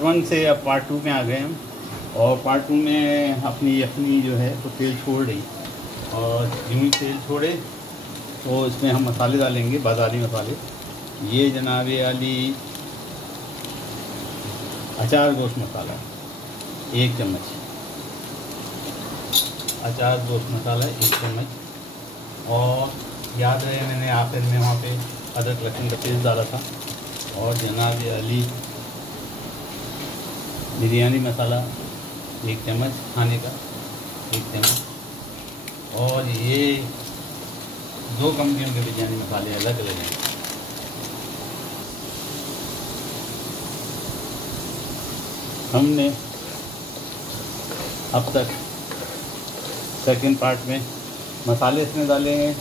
One से अब part 2 में आ गए हम। और पार्ट 2 में अपनी यखनी जो है वो तेल छोड़ रही, और यूँ ही तेल छोड़े तो इसमें हम मसाले डालेंगे, बाज़ारी मसाले। ये जनाब अली अचार गोश्त मसाला 1 चम्मच, अचार गोश्त मसाला 1 चम्मच। और याद रहे मैंने आखिर में वहाँ पे अदरक लहसुन का पेस्ट डाला था। और जनाब अली बिरयानी मसाला 1 चम्मच खाने का, 1 चम्मच। और ये 2 कंपनियों के बिरयानी मसाले अलग अलग हैं। हमने अब तक सेकंड पार्ट में मसाले इसमें डाले हैं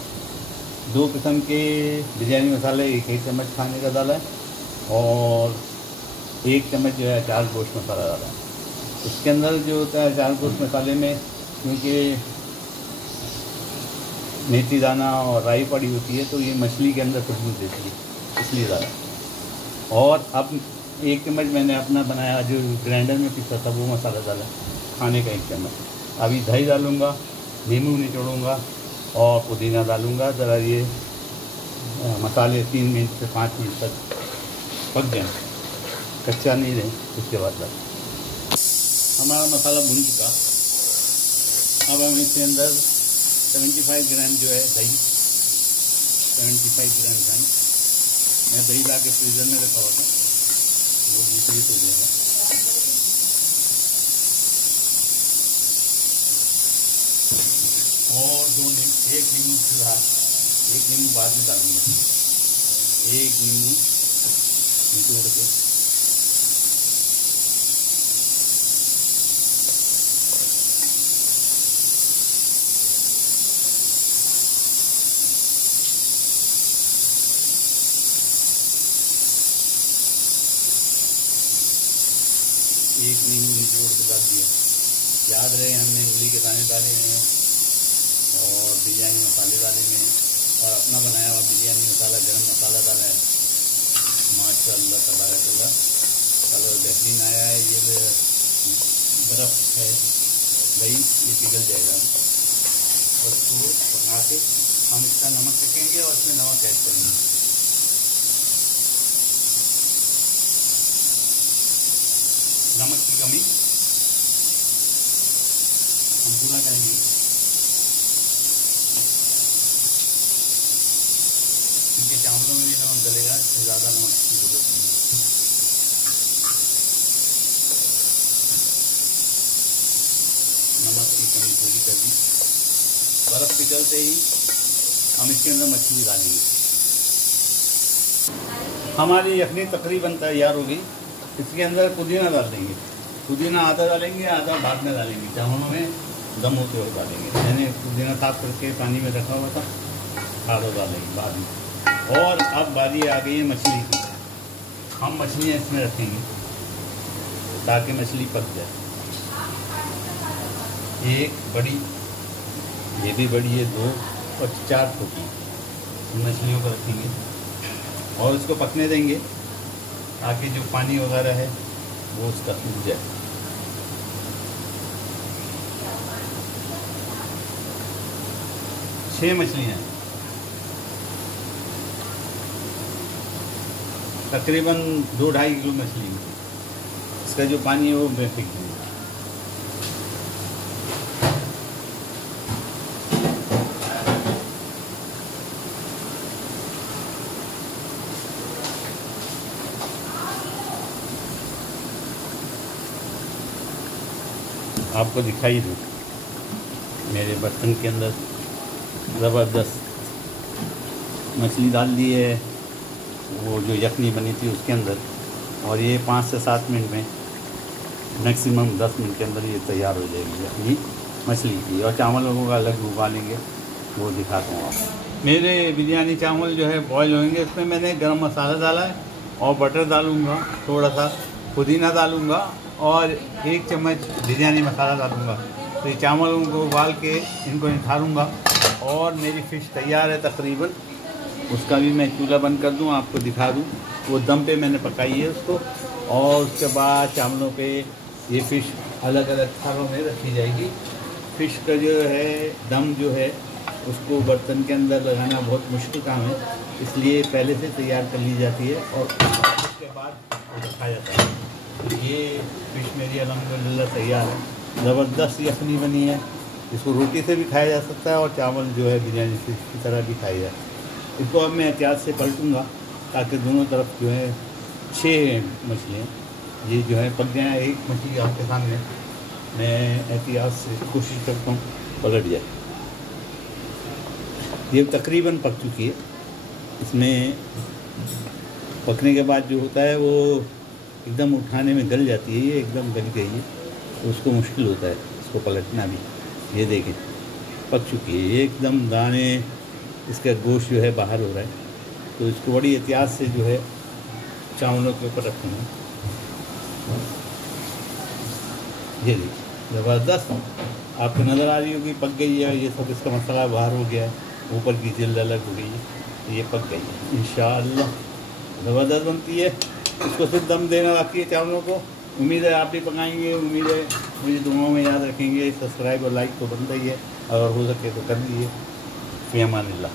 2 किस्म के बिरयानी मसाले, 1 चम्मच खाने का डाला है, और 1 चम्मच जो है अचार गोश्त मसाला डाला है। इसके अंदर जो होता है अचार गोश्त मसाले में, क्योंकि मेथी दाना और राई पड़ी होती है तो ये मछली के अंदर खुशबू देती है, इसलिए डाला। और अब 1 चम्मच मैंने अपना बनाया जो ग्राइंडर में पीसा था वो मसाला डाला, खाने का 1 चम्मच। अभी दही डालूँगा, नींबू निचोड़ूँगा और पुदीना डालूँगा। ज़रा ये मसाले 3 मिनट से 5 मिनट तक पक जाएँ, कच्चा नहीं रहे, उसके बाद डाल। हमारा मसाला भुन चुका। अब हम इसके अंदर 75 ग्राम जो है दही, 75 ग्राम दही, मैं दही ला के फ्रीज़र में रखा हुआ था, वो दूसरी हो जाएगा। और 1 नींबू फिलहाल, 1 नींबू बाद में डालूंगा, 1 नींबू निचोड़ के। एक नींबू निचोड़ के डाल दिया। याद रहे हमने इमली के दाने डाले हैं और बिरयानी मसाले डाले हैं और अपना बनाया हुआ बिरयानी मसाला, गरम मसाला डाला है। माशाअल्लाह तबारकल्लाह, कलर बेहतरीन आया है। ये बर्फ़ है दही, ये पिघल जाएगा। और इसको पका के हम इसका नमक चखेंगे और इसमें नमक ऐड करेंगे। नमक की कमी हम पूरा करेंगे, क्योंकि चावलों में भी नमक डलेगा, इससे ज़्यादा नमक की जरूरत नहीं है। नमक की कमी पूरी कर दी। बर्फ़ पिघलते ही हम इसके अंदर मछली डालेंगे। हमारी यखनी तकरीबन तैयार हो गई। इसके अंदर पुदीना डाल देंगे, पुदीना आधा डालेंगे, आधा बाद में डालेंगे, चावलों में दम होते हुए डालेंगे। मैंने पुदीना साफ करके पानी में रखा हुआ था, आधा डालेंगे बाद में। और अब बारी आ गई है मछली की। हम मछलियाँ इसमें रखेंगे ताकि मछली पक जाए। एक बड़ी, ये भी बड़ी है, 2 और 4 छोटी मछलियों को रखेंगे और इसको पकने देंगे ताकि जो पानी वगैरह है वो उसका सूख जाए। छह मछलियाँ तकरीबन 2-2.5 किलो मछली है। इसका जो पानी है वो मैं फेंक दूँगा। आपको दिखाई दूँ, मेरे बर्तन के अंदर ज़बरदस्त मछली डाल दी है, वो जो यखनी बनी थी उसके अंदर। और ये 5 से 7 मिनट में, मैक्सिमम 10 मिनट के अंदर ये तैयार हो जाएगी यखनी मछली की। और चावलों का अलग उबालेंगे, वो दिखाता हूँ आपको। मेरे बिरयानी चावल जो है बॉयल होंगे, उसमें मैंने गरम मसाला डाला है और बटर डालूँगा, थोड़ा सा पुदीना डालूँगा और 1 चम्मच बिरयानी मसाला डालूँगा। तो ये चावलों को उबाल के इनको निखारूँगा। और मेरी फ़िश तैयार है तकरीबन। उसका भी मैं चूल्हा बंद कर दूँ, आपको दिखा दूँ। वो दम पे मैंने पकाई है उसको। और उसके बाद चावलों पे ये फ़िश अलग अलग थालों में रखी जाएगी। फ़िश का जो है दम जो है उसको बर्तन के अंदर लगाना बहुत मुश्किल काम है, इसलिए पहले से तैयार कर ली जाती है और उसके बाद रखा जाता है। ये फ़िश मेरी अल्हम्दुलिल्लाह तैयार है। ज़बरदस्त यखनी बनी है। इसको रोटी से भी खाया जा सकता है और चावल जो है बिरयानी से की तरह भी खाया जाए। इसको अब मैं एहतियात से पलटूँगा ताकि दोनों तरफ जो है 6 मछलियाँ ये जो है पक जाए। एक मछली आपके सामने मैं एहतियात से कोशिश करता हूँ पलट जाए। ये तकरीबन पक चुकी है। इसमें पकने के बाद जो होता है वो एकदम उठाने में गल जाती है। ये एकदम गल गई है तो उसको मुश्किल होता है इसको पलटना भी। ये देखें पक चुकी है, ये एकदम दाने इसका गोश्त जो है बाहर हो रहा है। तो इसको बड़ी एहतियात से जो है चावलों के ऊपर रखूँगा। ये देखिए ज़बरदस्त आपको नज़र आ रही होगी पक गई है। ये सब इसका मसाला बाहर हो गया है, ऊपर की जिल्द अलग हो गई है, ये पक गई है। इंशाअल्लाह ज़बरदस्त बनती है। इसको सिर्फ दम देना बाकी है चावलों को। उम्मीद है आप भी पकाएंगे, उम्मीद है मुझे दुआओं में याद रखेंगे। सब्सक्राइब और लाइक तो बनता ही है, अगर हो सके तो कर दीजिए। फ़ी अमानिल्लाह।